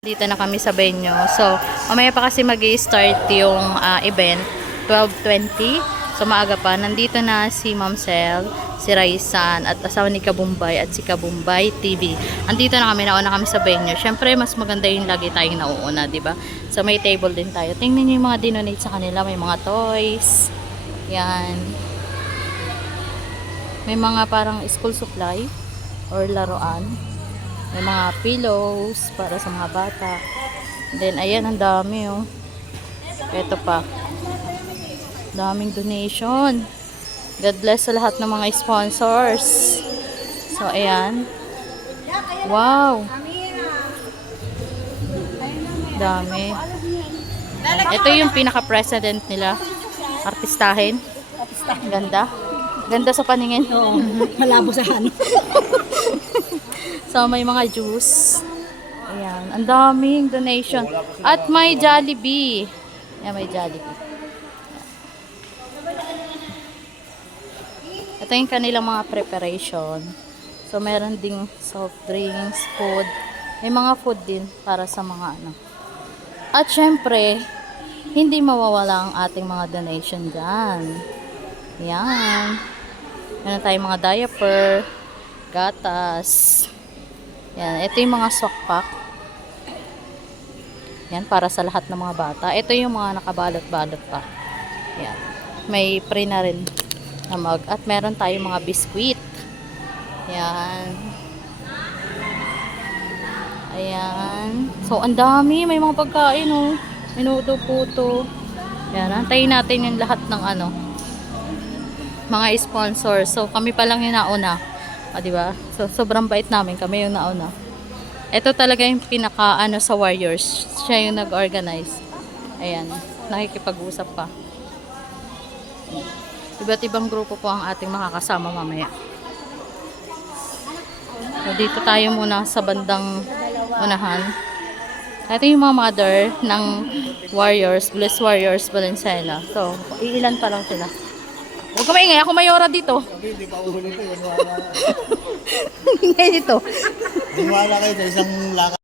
Dito na kami sa venue. So, mamaya pa kasi mag-i-start yung event, 12:20. So, maaga pa. Nandito na si Ma'am Sel, si Raisan, at asawa ni Kabumbay at si Kabumbay TV. Andito na kami, nauna kami sa venue. Syempre, mas maganda yung lagi tayong nauuna, di ba? So, may table din tayo. Tingnan niyo yung mga dinonate sa kanila. May mga toys. Yan. May mga parang school supply or laruan. May mga pillows para sa mga bata. Then, ayan, ang dami, oh. Ito pa. Daming donation. God bless sa lahat ng mga sponsors. So, ayan. Wow. Dami. Ito yung pinaka-president nila. Artistahin. Ganda. Ganda sa paningin. Oo, malabo sa han. So, may mga juice. Ayan. Ang daming donation. At may Jollibee. Ayan, may Jollibee. Ito yung kanilang mga preparation. So, meron ding soft drinks, food. May mga food din para sa mga ano. At syempre, hindi mawawala ang ating mga donation dyan. Ayan. Meron tayong mga diaper, gatas. Yan, ito yung mga sock pack. Yan, para sa lahat ng mga bata. Ito yung mga nakabalot-balot pa. Yan. May pre na rin na mug. At meron tayong mga biskuit. Yan. Ayan. So, ang dami. May mga pagkain, oh. Minuto, puto. Yan, antayin natin yung lahat ng ano, mga sponsor. So, kami pa lang yung nauna. Diba? So, sobrang bait namin. Kami yung nauna. Ito talaga yung pinaka ano sa Warriors. Siya yung nag-organize. Ayan. Nakikipag-usap pa. Iba't ibang grupo po ang ating makakasama mamaya. So, dito tayo muna sa bandang unahan. Ito yung mga mother ng Warriors, Bless Warriors Valenzuela. So, iilan pa lang sila. Huwag ka maingay, ako mayora dito. Hindi pa uhuli ko, Ingay dito. Maniwala kayo sa isang lakad.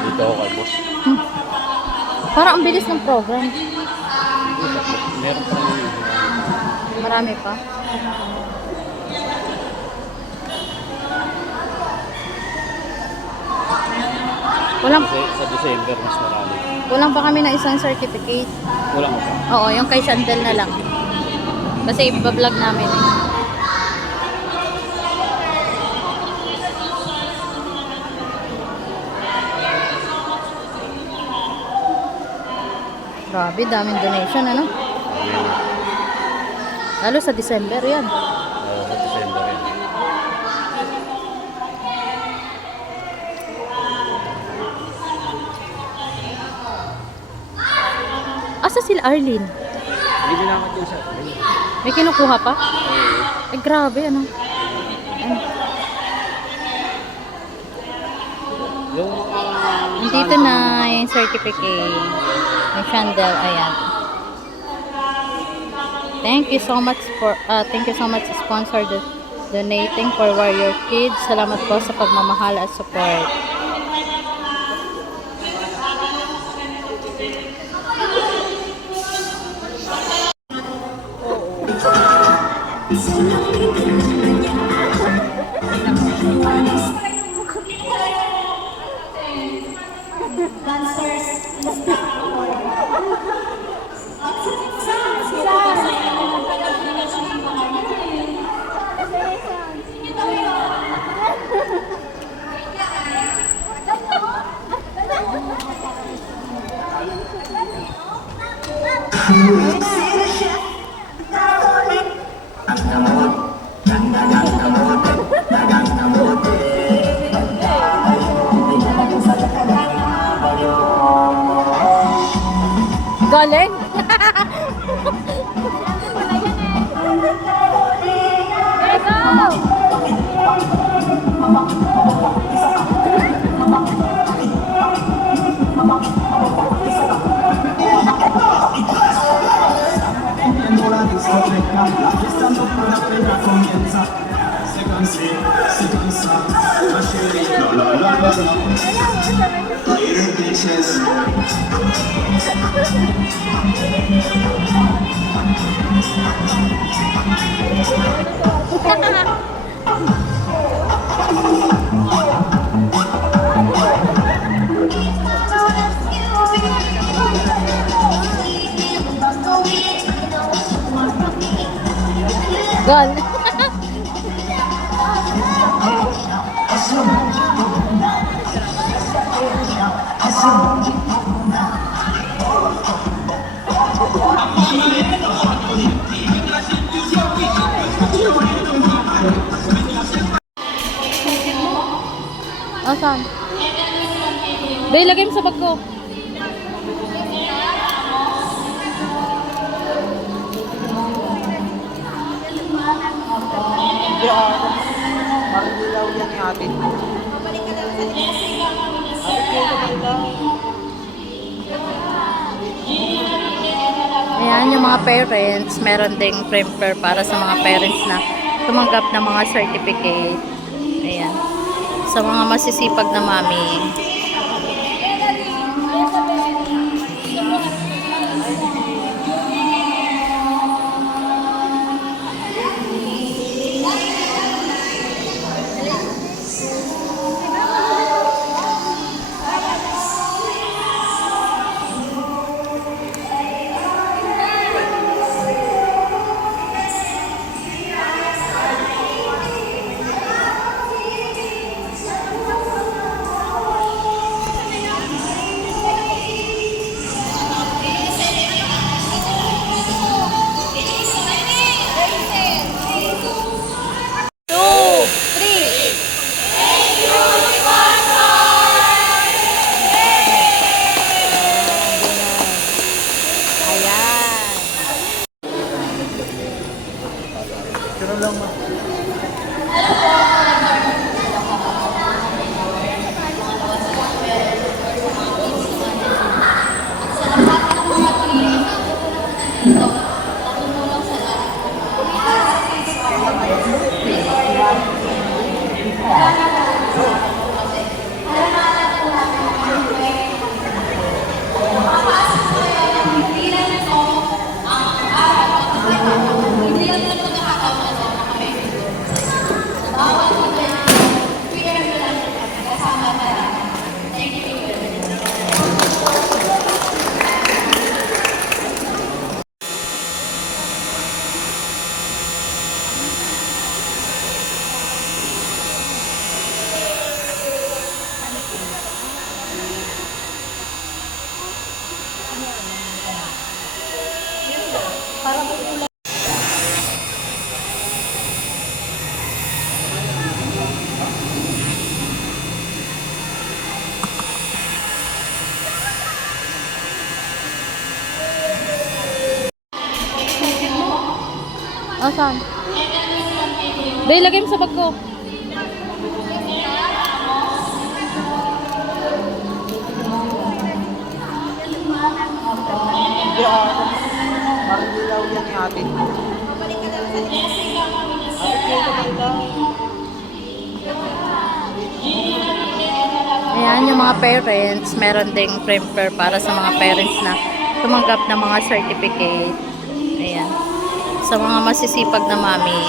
Dito ako kay boss. Parang ang bilis ng program. Meron pa rin. Marami pa. Walang, Kasi sa December mas marami. walang pa kami na isang certificate. Kulang pa. Oo, yung kay Sandel na lang. Kasi iba-vlog namin eh. Grabe, daming donation, ano? Lalo sa December yan. Sa December yan. Asa sila Arlene? Hindi na ako dyan sa... May kinukuha pa? Ay, grabe, ano? Ay, Yung mga... nandito na yung certificate. Yung Chandel, ayan. Thank you so much sponsor donating for Warrior Kids. Salamat po sa pagmamahal at support. Galing! Gal. Asan? Dahil lagay mo sa bag ko. Ayan, yung mga parents, meron ding printer para sa mga parents na tumanggap ng mga certificate. Ayan. Sa mga masisipag na mami. Oh, saan? Dahil lagay mo sa bag ko. Parang dilaw yan ni ate. Ayan, yung mga parents, meron ding printer para sa mga parents na tumanggap ng mga certificate. Ayan. Sa mga masisipag na mami,